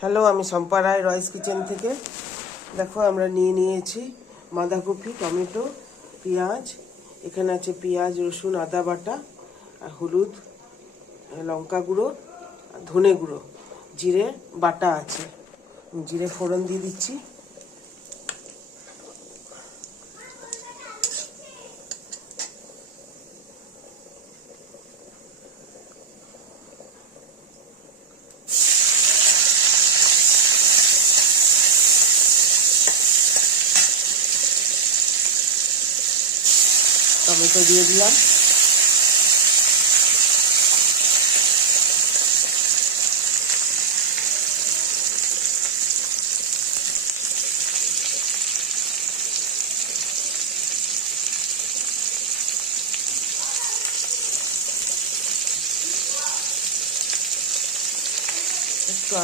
Hello, আমি শম্পা রায় রয়েস kitchen থেকে। দেখো আমরা নিয়ে নিয়েছি বাঁধাকপি, টমেটো, পেঁয়াজ। এখানে আছে পেঁয়াজ, রসুন, আদা বাটা, আর হলুদ, লঙ্কা গুঁড়ো, ধনে গুঁড়ো, জিরে বাটা আছে। জিরে ফোড়ন দিয়ে দিচ্ছি। টমেটো দিয়ে দিলাম। একটু